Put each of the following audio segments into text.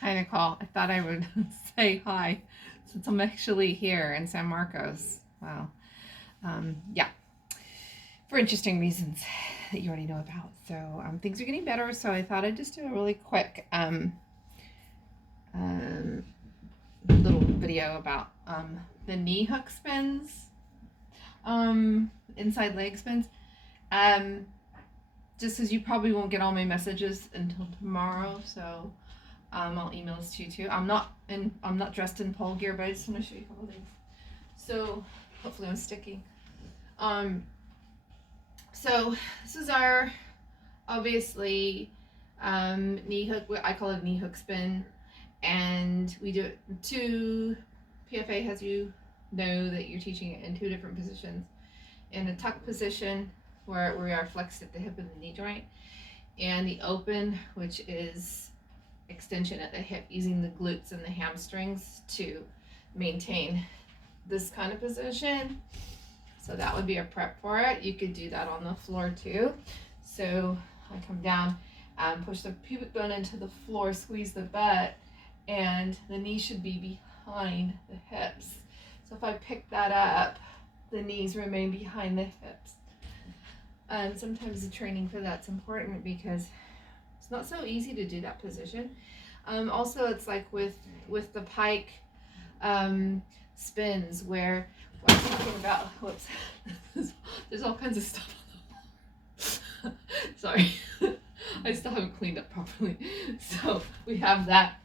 Hi, Nicole. I thought I would say hi since I'm actually here in San Marcos. Wow. Yeah, for interesting reasons that you already know about. So things are getting better. So I thought I'd just do a really quick um, little video about the knee hook spins, inside leg spins. Um, just because you probably won't get all my messages until tomorrow, so I'll email this to you too. I'm not dressed in pole gear, but I just want to show you a couple things. So hopefully I'm sticking. Um, so this is our obviously knee hook. I call it a knee hook spin, and we do it two. PFA has you know that you're teaching it in two different positions: in a tuck position where we are flexed at the hip and the knee joint, and the open, which is extension at the hip using the glutes and the hamstrings to maintain this kind of position. So that would be a prep for it. You could do that on the floor too. So I come down, push the pubic bone into the floor, squeeze the butt, and the knee should be behind the hips. So if I pick that up, the knees remain behind the hips. And sometimes the training for that's important because it's not so easy to do that position. Also, it's like with the pike spins where I'm thinking about, whoops, there's all kinds of stuff on the sorry, I still haven't cleaned up properly. So we have that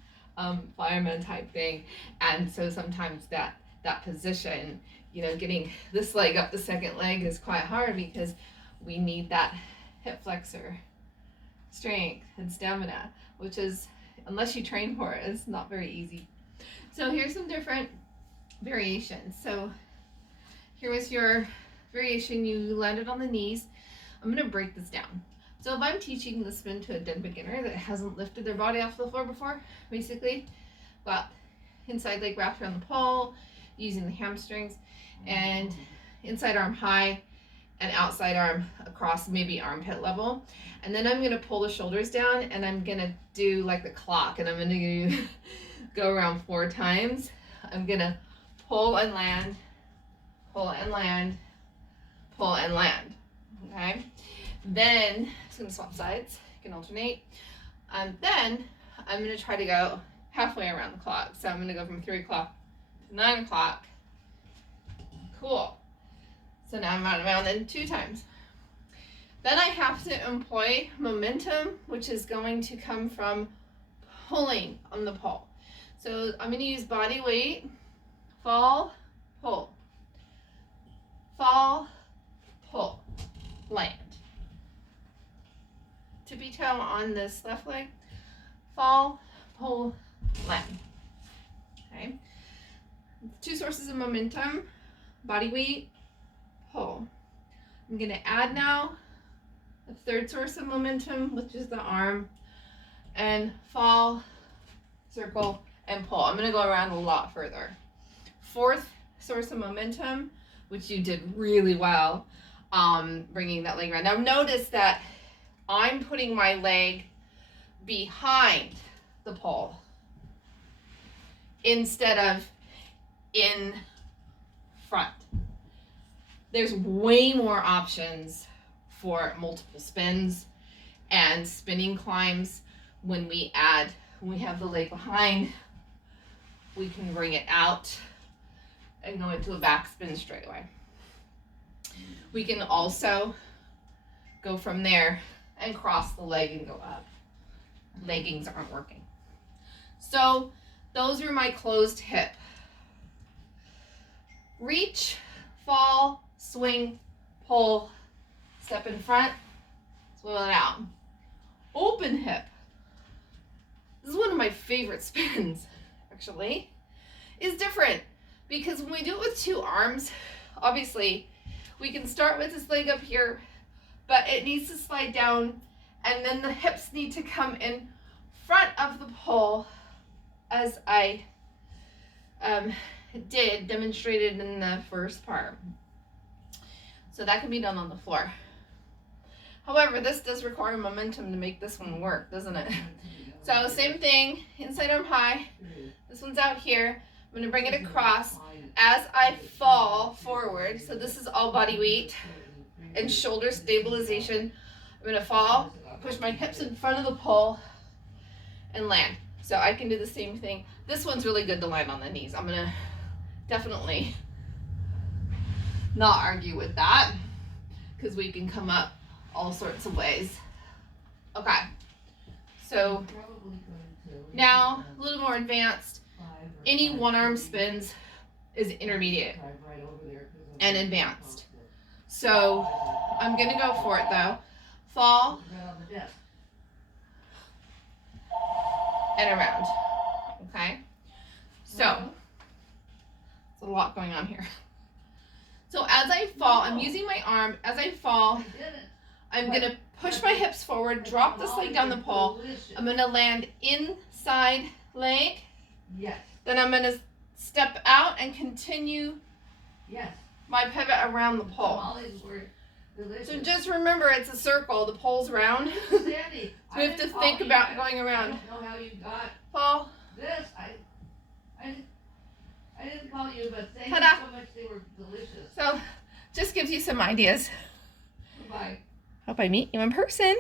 fireman type thing, and so sometimes that position, getting this leg up the second leg is quite hard because we need that hip flexor strength and stamina, which is, unless you train for it, it's not very easy. So here's some different variations. So here was your variation. You landed on the knees. I'm going to break this down. So if I'm teaching the spin to a dead beginner that hasn't lifted their body off the floor before, basically, got inside leg wrapped around the pole, using the hamstrings, and inside arm high, and outside arm across maybe armpit level. And then I'm gonna pull the shoulders down and I'm gonna do like the clock, and I'm gonna go around 4 times. I'm gonna pull and land, pull and land, pull and land, okay? Then, it's gonna swap sides, you can alternate. Then I'm gonna try to go halfway around the clock. So I'm gonna go from 3 o'clock to 9 o'clock. Cool. So now I'm around then 2 times. Then I have to employ momentum, which is going to come from pulling on the pole. So I'm going to use body weight, fall, pull, fall, pull, land. Tippy toe on this left leg, fall, pull, land. Okay. 2 sources of momentum, body weight, pull. I'm going to add now a 3rd source of momentum, which is the arm, and fall, circle, and pull. I'm going to go around a lot further. 4th source of momentum, which you did really well, bringing that leg around. Now notice that I'm putting my leg behind the pole instead of in front. There's way more options for multiple spins and spinning climbs when we have the leg behind. We can bring it out and go into a back spin straight away. We can also go from there and cross the leg and go up. Leggings aren't working. So those are my closed hip. Reach, fall, swing, pull, step in front, swivel it out. Open hip. This is one of my favorite spins, actually. It's different because when we do it with 2 arms, obviously we can start with this leg up here, but it needs to slide down, and then the hips need to come in front of the pole, as I demonstrated in the first part. So that can be done on the floor. However, this does require momentum to make this one work, doesn't it? So same thing, inside arm high. This one's out here. I'm gonna bring it across as I fall forward. So this is all body weight and shoulder stabilization. I'm gonna fall, push my hips in front of the pole, and land. So I can do the same thing. This one's really good to land on the knees. I'm gonna definitely not argue with that because we can come up all sorts of ways. Okay, so now a little more advanced. Any one arm spins is intermediate and advanced. So I'm gonna go for it though. Fall and around. Okay, so there's a lot going on here. So as I fall, I'm using my arm. As I fall, I'm gonna push my hips forward, drop this leg down the pole. I'm gonna land inside leg. Yes. Then I'm gonna step out and continue Yes. my pivot around the pole. Tamales were delicious. So just remember, it's a circle. The pole's round. Sandy, So we have to think about going around. I don't know how you got Fall. this. I didn't call you, but thank Ta-da. you so much. They were delicious. So just gives you some ideas. Bye. Hope I meet you in person.